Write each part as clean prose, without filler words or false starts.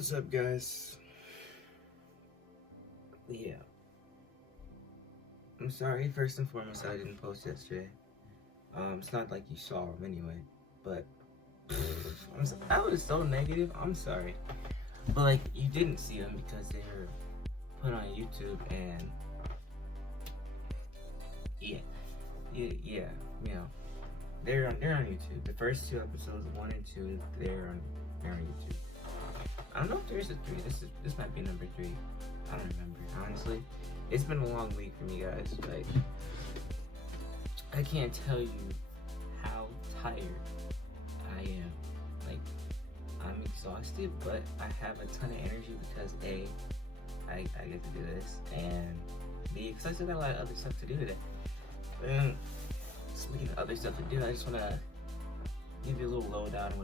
What's up, guys? Yeah, I'm sorry. First and foremost, I didn't post yesterday. It's not like you saw them anyway, but I was so negative. I'm sorry, but like you didn't see them because they were put on YouTube, and yeah, you know, they're on YouTube. The first two episodes, 1 and 2, they're on YouTube. I don't know if there's a 3. This might be number 3. I don't remember, honestly. It's been a long week for me, guys. Like, I can't tell you how tired I am. Like, I'm exhausted, but I have a ton of energy because A, I get to do this, and B, because I still got a lot of other stuff to do today. And speaking of other stuff to do, I just want to give you a little lowdown on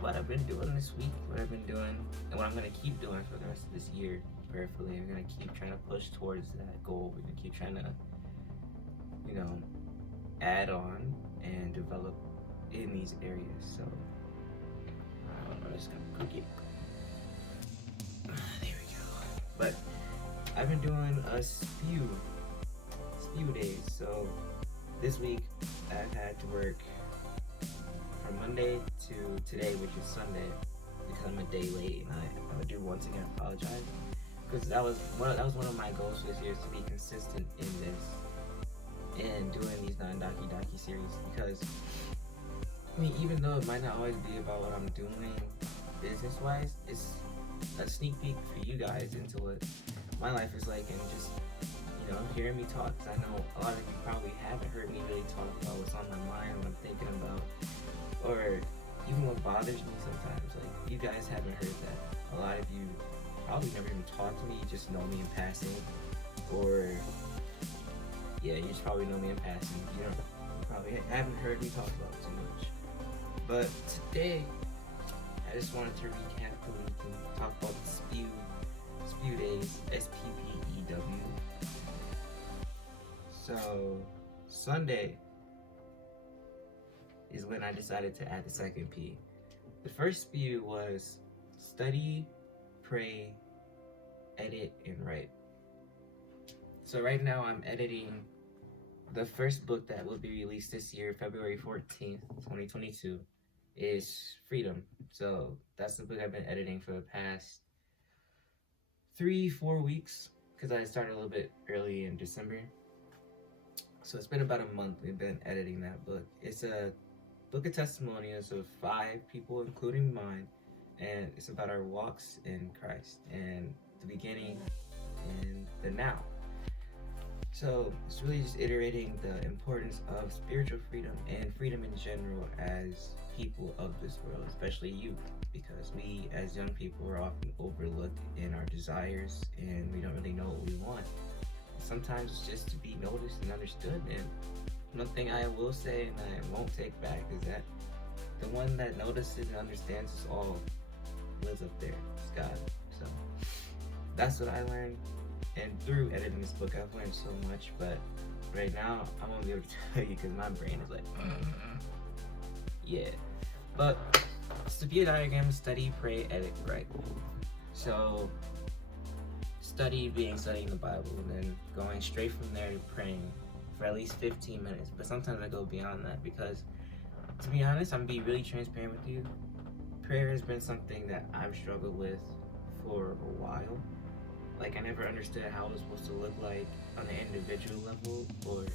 what I've been doing this week, what I've been doing, and what I'm going to keep doing for the rest of this year, prayerfully. I'm going to keep trying to push towards that goal. We're going to keep trying to, add on and develop in these areas. So, I don't know, I'm just going to cook it. There we go. But I've been doing a spew days. So, this week, I've had to work from Monday to today, which is Sunday, because I'm a day late, and I would do once again apologize, because that was one of my goals for this year, is to be consistent in this and doing these non-docu series. Because I mean, even though it might not always be about what I'm doing business wise, it's a sneak peek for you guys into what my life is like, and just hearing me talk, because I know a lot of you probably haven't heard me really talk about what's on my mind, what I'm thinking about, or even what bothers me sometimes. Like, you guys haven't heard that. A lot of you probably never even talked to me, you just know me in passing, or you just probably know me in passing. You probably haven't heard me talk about it too much. But today, I just wanted to recap the week and talk about the spew days, SPPEW. So, Sunday is when I decided to add the second P. The first spew was study, pray, edit, and write. So right now I'm editing the first book that will be released this year, February 14th, 2022, is Freedom. So that's the book I've been editing for the past 3-4 weeks, because I started a little bit early in December. So it's been about a month we've been editing that book. It's a book of testimonials of 5 people, including mine, and it's about our walks in Christ, and the beginning and the now. So it's really just iterating the importance of spiritual freedom and freedom in general as people of this world, especially youth, because we as young people are often overlooked in our desires, and we don't really know what we want. Sometimes it's just to be noticed and understood. And one thing I will say, and I won't take back, is that the one that notices and understands us all lives up there. It's God. So that's what I learned. And through editing this book, I've learned so much. But right now, I won't be able to tell you because my brain is like, yeah. But it's the Via diagram: study, pray, edit, write. So study being studying the Bible, and then going straight from there to praying for at least 15 minutes. But sometimes I go beyond that, because to be honest, I'm being really transparent with you. Prayer has been something that I've struggled with for a while. Like, I never understood how it was supposed to look like on an individual level, or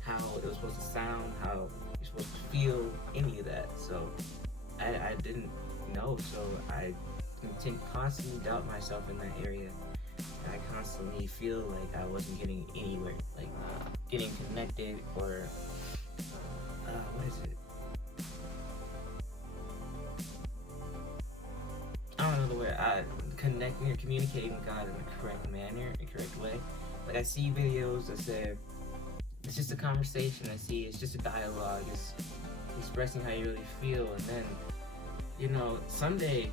how it was supposed to sound, how you're supposed to feel, any of that. So I didn't know, so I constantly doubt myself in that area. And I constantly feel like I wasn't getting anywhere, like getting connected, or what is it? I don't know the way. Connecting or communicating with God in the correct manner, the correct way. Like, I see videos that say it's just a conversation. I see it's just a dialogue. It's expressing how you really feel. And then, Sunday,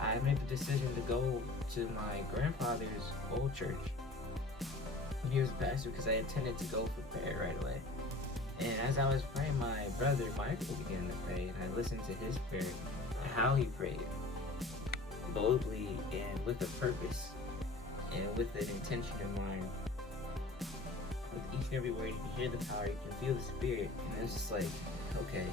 I made the decision to go to my grandfather's old church. He was a pastor, because I intended to go for prayer right away. And as I was praying, my brother Michael began to pray, and I listened to his prayer and how he prayed. boldly and with a purpose and with an intention in mind. With each and every word, you can hear the power, you can feel the spirit, and it's just like, okay,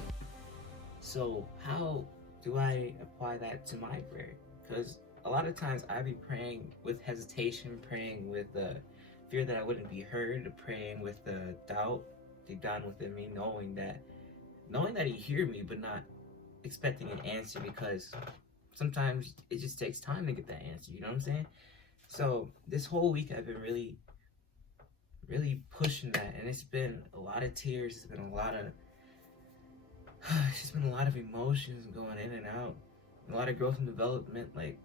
so how do I apply that to my prayer? Because a lot of times I be praying with hesitation, praying with fear that I wouldn't be heard, praying with doubt deep down within me, knowing that He hear me, but not expecting an answer, because sometimes it just takes time to get that answer. You know what I'm saying? So this whole week I've been really pushing that, and it's been a lot of tears. It's been a lot of it's just been a lot of emotions going in and out, a lot of growth and development. Like,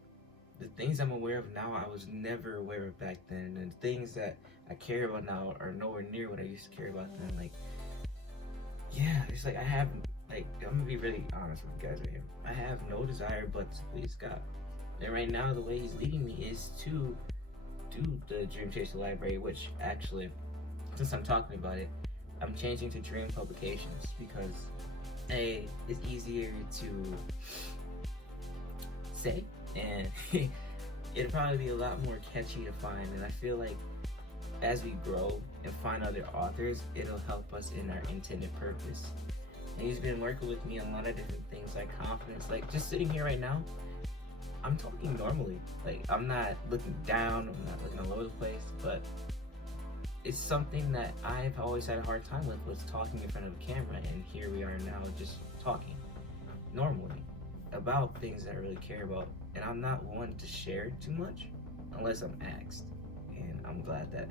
the things I'm aware of now, I was never aware of back then, and things that I care about now are nowhere near what I used to care about then. Like, yeah, it's like I'm gonna be really honest with you guys right here. I have no desire but to please God, and right now the way He's leading me is to do the Dream Chaser Library, which actually, since I'm talking about it, I'm changing to Dream Publications because it's easier to say, and it'll probably be a lot more catchy to find. And I feel like as we grow and find other authors, it'll help us in our intended purpose. And He's been working with me on a lot of different things, like confidence. Like, just sitting here right now, I'm talking normally. Like, I'm not looking down, I'm not looking all over the place, but it's something that I've always had a hard time with, was talking in front of a camera, and here we are now just talking normally about things that I really care about. And I'm not one to share too much unless I'm asked, and I'm glad that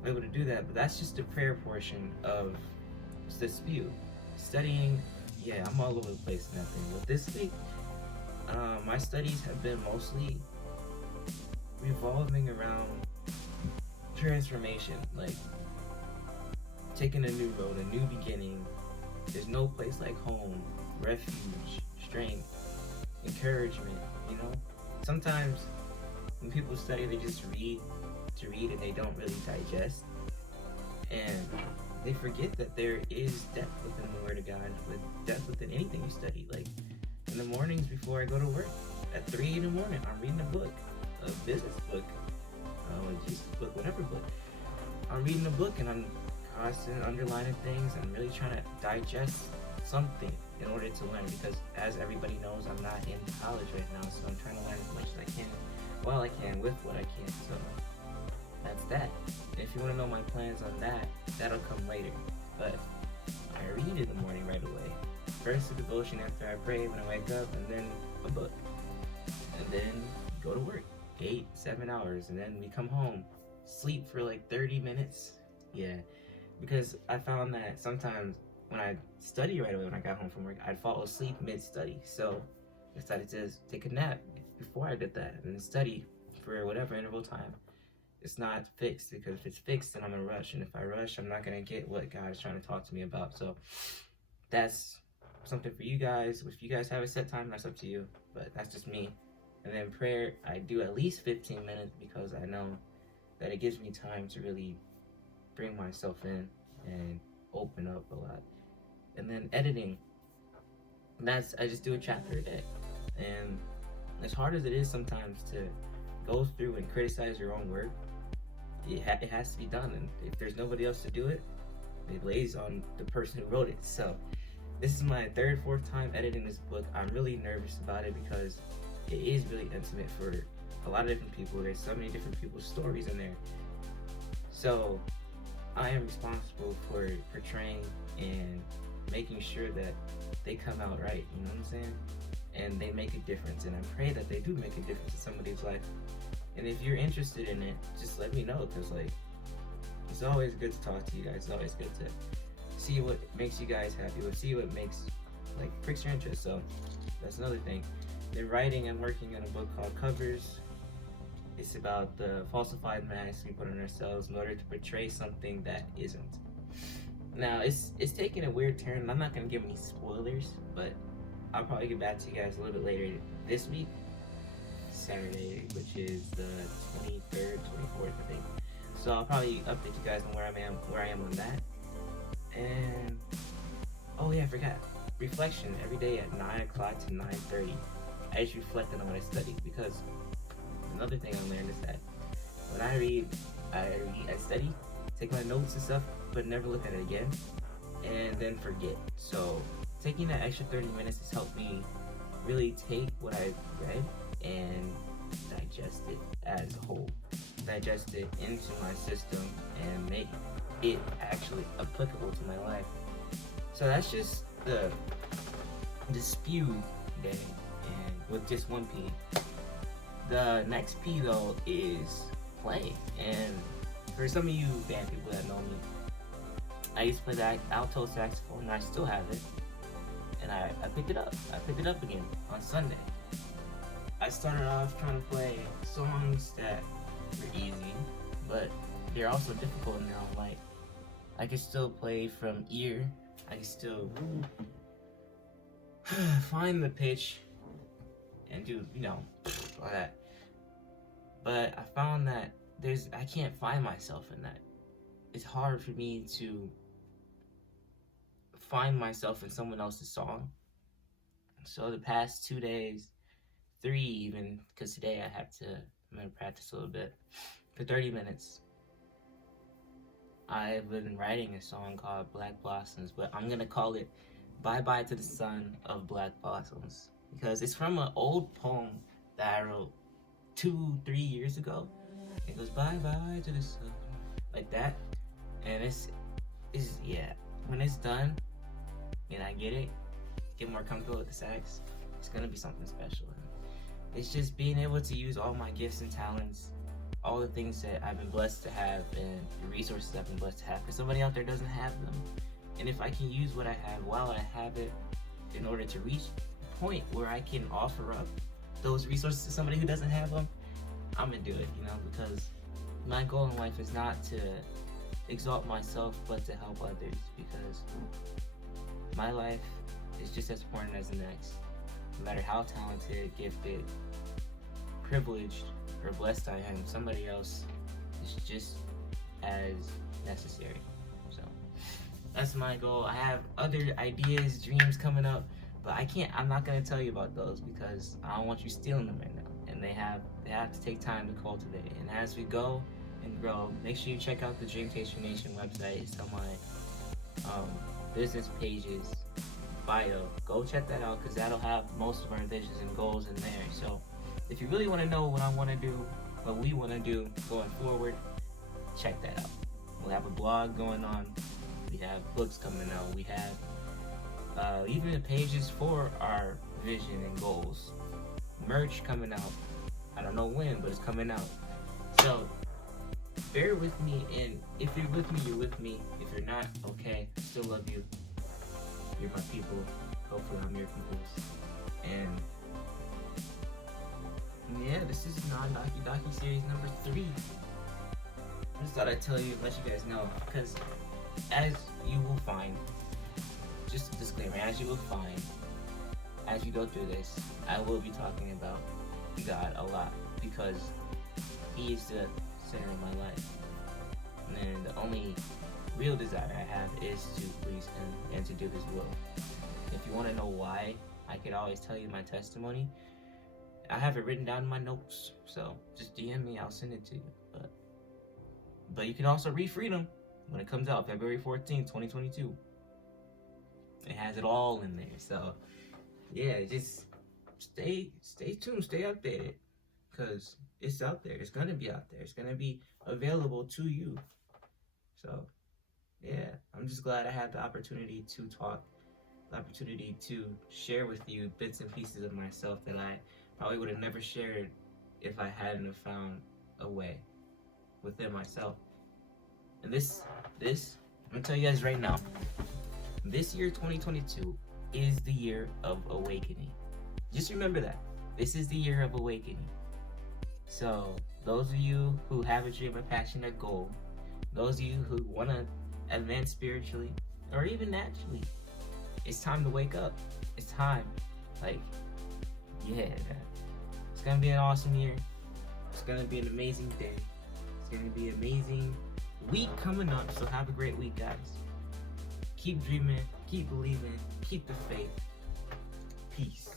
I'm able to do that. But that's just the prayer portion of this spew. Studying, yeah, I'm all over the place in that thing. But this week, my studies have been mostly revolving around transformation, like taking a new road, a new beginning. There's no place like home, refuge, strength, encouragement. You know, sometimes when people study, they just read to read and they don't really digest, and they forget that there is depth within the Word of God, with depth within anything you study. Like, in the mornings before I go to work, at 3 in the morning, I'm reading a book, a business book, a Jesus book, whatever book. I'm reading a book and I'm constantly underlining things, and I'm really trying to digest something in order to learn, because as everybody knows, I'm not in college right now, so I'm trying to learn as much as I can while I can with what I can. So that's that. And if you want to know my plans on that, that'll come later. But I read in the morning right away. First a devotion after I pray when I wake up, and then a book, and then go to work 8-7 hours, and then we come home, sleep for like 30 minutes. Yeah, because I found that sometimes when I study right away, when I got home from work, I'd fall asleep mid-study. So I decided to take a nap before I did that, and then study for whatever interval time. It's not fixed, because if it's fixed, then I'm in a rush, and if I rush, I'm not gonna get what God is trying to talk to me about. So that's something for you guys. If you guys have a set time, that's up to you, but that's just me. And then prayer, I do at least 15 minutes, because I know that it gives me time to really bring myself in and open up a lot. And then editing, I just do a chapter a day. And as hard as it is sometimes to go through and criticize your own work, it has to be done. And if there's nobody else to do it, it lays on the person who wrote it. So this is my 3rd, 4th time editing this book. I'm really nervous about it because it is really intimate for a lot of different people. There's so many different people's stories in there. So I am responsible for portraying and making sure that they come out right, you know what I'm saying? And they make a difference, and I pray that they do make a difference in somebody's life. And if you're interested in it, just let me know, because like, it's always good to talk to you guys. It's always good to see what makes you guys happy, or see what makes, like, pricks your interest. So that's another thing. Then writing, I'm working on a book called Covers. It's about the falsified masks we put on ourselves in order to portray something that isn't. Now, it's taking a weird turn, and I'm not going to give any spoilers, but I'll probably get back to you guys a little bit later this week, Saturday, which is the 23rd, 24th, I think. So I'll probably update you guys on where I am on that. And oh yeah, I forgot. Reflection every day at 9 o'clock to 9:30. I just reflect on what I studied, because another thing I learned is that when I read, I study, take my notes and stuff, but never look at it again, and then forget. So taking that extra 30 minutes has helped me really take what I read and digest it as a whole, digest it into my system, and make it actually applicable to my life. So that's just the spew day, and with just one P. The next P though is play. And for some of you band people that know me, I used to play the alto saxophone, and I still have it. And I picked it up. I picked it up again on Sunday. I started off trying to play songs that were easy, but they're also difficult in their own right. I can still play from ear. I can still find the pitch and do, all that. But I found that I can't find myself in that. It's hard for me to find myself in someone else's song. So the past 2 days, 3 even, because today I'm gonna practice a little bit, for 30 minutes, I've been writing a song called Black Blossoms, but I'm gonna call it Bye Bye to the Sun of Black Blossoms, because it's from an old poem that I wrote 2-3 years ago. It goes bye bye to the sun, like that. And it's when it's done and I get more comfortable with the sax, it's gonna be something special. It's just being able to use all my gifts and talents, all the things that I've been blessed to have, and the resources I've been blessed to have, because somebody out there doesn't have them. And if I can use what I have while I have it in order to reach a point where I can offer up those resources to somebody who doesn't have them, I'm gonna do it, because my goal in life is not to exalt myself, but to help others, because my life is just as important as the next. No matter how talented, gifted, privileged, or blessed I am, somebody else is just as necessary. So that's my goal. I have other ideas, dreams coming up, but I'm not gonna tell you about those, because I don't want you stealing them right now. And they have to take time to cultivate. And as we go and grow, make sure you check out the Dream Taster Nation website. It's on my business pages bio. Go check that out, because that'll have most of our visions and goals in there. So if you really want to know what I want to do, what we want to do going forward, check that out. We'll have a blog going on. We have books coming out. We have even the pages for our vision and goals. Merch coming out. I don't know when, but it's coming out. So bear with me, and if you're with me, you're with me. If you're not, okay, I still love you. You're my people. Hopefully I'm your peoples. And yeah, this is non-docu series number 3. I just thought I'd tell you, let you guys know, because as you will find, just a disclaimer, as you will find, as you go through this, I will be talking about God a lot, because He is the center of my life. And the only real desire I have is to please Him and to do His will. If you want to know why, I could always tell you my testimony. I have it written down in my notes, so just DM me, I'll send it to you. But you can also read Freedom when it comes out, February 14th, 2022. It has it all in there, so yeah, just stay tuned, stay updated, because it's out there. It's gonna be out there. It's gonna be available to you. So yeah, I'm just glad I had the opportunity to talk, the opportunity to share with you bits and pieces of myself that I probably would have never shared if I hadn't have found a way within myself. And this, I'm gonna tell you guys right now, this year 2022 is the year of awakening. Just remember that. This is the year of awakening. So those of you who have a dream, a passion, a goal, those of you who want to advance spiritually or even naturally, it's time to wake up. It's time. It's gonna be an awesome year. It's gonna be an amazing day. It's gonna be an amazing week coming up. So have a great week, guys. Keep dreaming, keep believing, keep the faith. Peace.